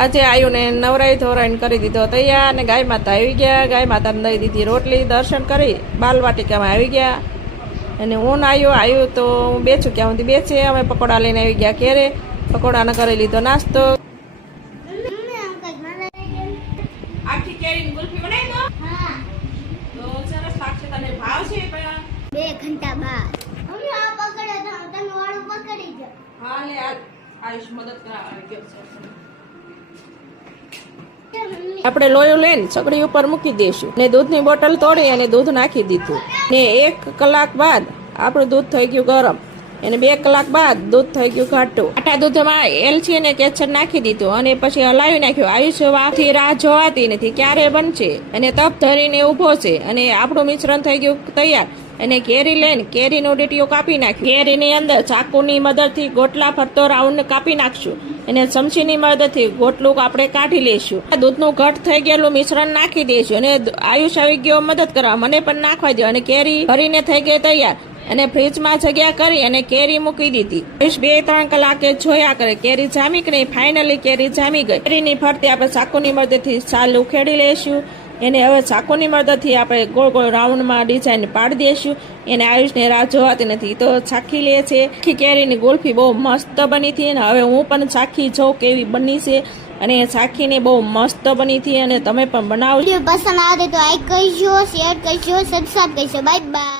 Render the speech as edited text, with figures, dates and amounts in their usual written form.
આજે આયુને નવરાઈ ધોરાઈને કરી દીધો તૈયાર અને ગાય માતા આવી ગયા. ગાય માતાને દઈ દીધી રોટલી, દર્શન કરી બાલવાટિકામાં આવી ગયા. અને હું આવ્યું તો હું બેચું ક્યાં સુધી બેચે. અમે પકોડા લઈને આવી ગયા ઘેરે. પકોડાને કરી લીધો નાસ્તો. આખી કેરીની ગુલ્ફી બનાવી દો. હા તો સરસ લાગશે. તને ભાવશે? 2 ઘંટા બાદ અમે આ પકડે તો તને વાળું પકડી જ. હા લે આયુષ મદદ કરાવવા આવી ગયો છે. આપણે લોયો લઈને સગડી ઉપર મૂકી દઈશું ને દૂધની બોટલ તોડી અને દૂધ નાખી દીધું ને 1 કલાક બાદ આપણું દૂધ થઈ ગયું ગરમ અને 2 કલાક બાદ દૂધ થઈ ગયું ઘાટું. આટા દૂધમાં એલચી અને કેસર નાખી દીધું અને પછી હલાવી નાખ્યું. આયુષ વાવથી રાહ જોવાતી નથી ક્યારે બનશે અને તપ ધરીને ઊભો છે અને આપણું મિશ્રણ થઈ ગયું તૈયાર. અને કેરી લઈને કેરીનો ડેટીઓ કાપી નાખ્યું. કેરીની અંદર ચાકુની મદદથી ગોટલા ફરતો રાઉન્ડ કાપી નાખશું અને ચમચીની મદદથી ગોટલું આપણે કાઢી લઈશું. દૂધનું ઘટ થઈ ગયેલું મિશ્રણ નાખી દઈશું અને આયુષ આવી ગયો મદદ કરવા. મને પણ નાખવા દો અને કેરી ભરીને થઈ ગઈ તૈયાર. અને ફ્રીજમાં જગ્યા કરી અને કેરી મૂકી દીધી. આયુષ 2-3 કલાકે જોયા કરે કેરી જામી કે નહીં. ફાઇનલી કેરી જામી ગઈ. કેરીની ફરતે આપણે ચાકુની મદદથી છાલ ઉખેડી લઈશું. એને હવે ચાકુની મદદથી આપણે ગોળ ગોળ રાઉન્ડમાં ડિઝાઇન પાડી દઈશું. એને આયુષને રાહ જોવાતી નથી તો ચાખી લે છે. આખી કેરીની ગુલ્ફી બહુ મસ્ત બની હતી અને હવે હું પણ ચાખી જોઉં કેવી બની છે. અને ચાખીને બહુ મસ્ત બની હતી અને તમે પણ બનાવો. પસંદ આવે તો લાઈક કરજો, શેર કરજો, સબસ્ક્રાઇબ કરજો. Bye bye.